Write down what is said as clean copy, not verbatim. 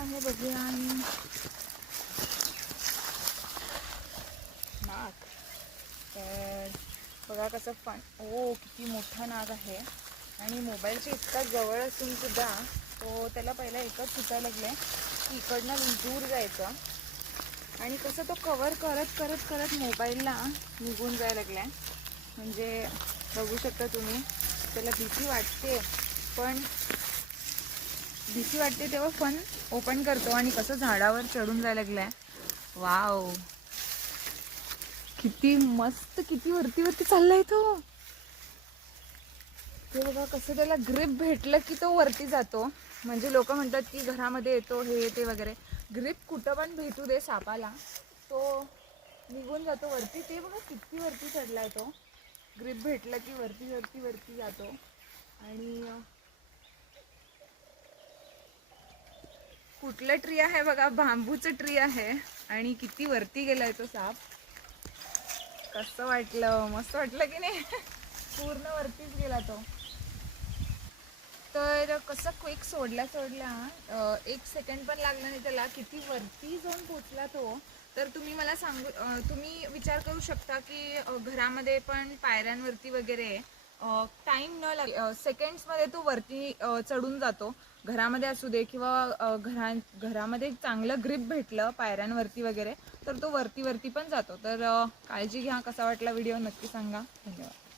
आहे बघूया. आणि नाग, तर बघा कसं किती मोठा नाग आहे. आणि मोबाईलच्या इतका जवळ असून सुद्धा तो त्याला पहिला एकच सुचायला लागले की इकडनं दूर जायचं. आणि कसं तो कवर करत करत करत मोबाईलला निघून जायला लागलाय. म्हणजे बघू शकता तुम्ही, त्याला भीती वाटते तेव्हा फोन ओपन करतो आणि कसं झाडावर चढून जायला लागलाय. वाव, किती मस्त, किती वरती वरती चाललाय तो. ते बघा कसं त्याला ग्रिप भेटलं की तो वरती जातो. म्हणजे लोक म्हणतात की घरामध्ये येतो हे ते वगैरे. ग्रिप कुठं पण भेटू दे सापाला, तो निघून जातो वरती. ते बघा किती वरती चढलाय तो. ग्रिप भेटलं की वरती वरती वरती जातो. आणि कुठलं ट्री आहे बघा, बांबूचं ट्री आहे. आणि किती वरती गेलाय तो साप. कसं वाटलं, मस्त वाटलं की नाही. पूर्ण वरतीच गेला तो. तर कसं क्विक सोडल्या एक सेकंड पण लागला नाही त्याला, किती वरती जाऊन पोचला तो. तर तुम्ही मला तुम्ही विचार करू शकता की घरामध्ये पण पायऱ्यांवरती वगैरे टाईम न सेकंड्समध्ये तो वरती चढून जातो. घरामध्ये असू दे किंवा घरामध्ये चांगलं ग्रिप भेटलं पायऱ्यांवरती वगैरे तर तो वरती पण जातो. तर काळजी घ्या. कसा वाटला व्हिडिओ नक्की सांगा. धन्यवाद.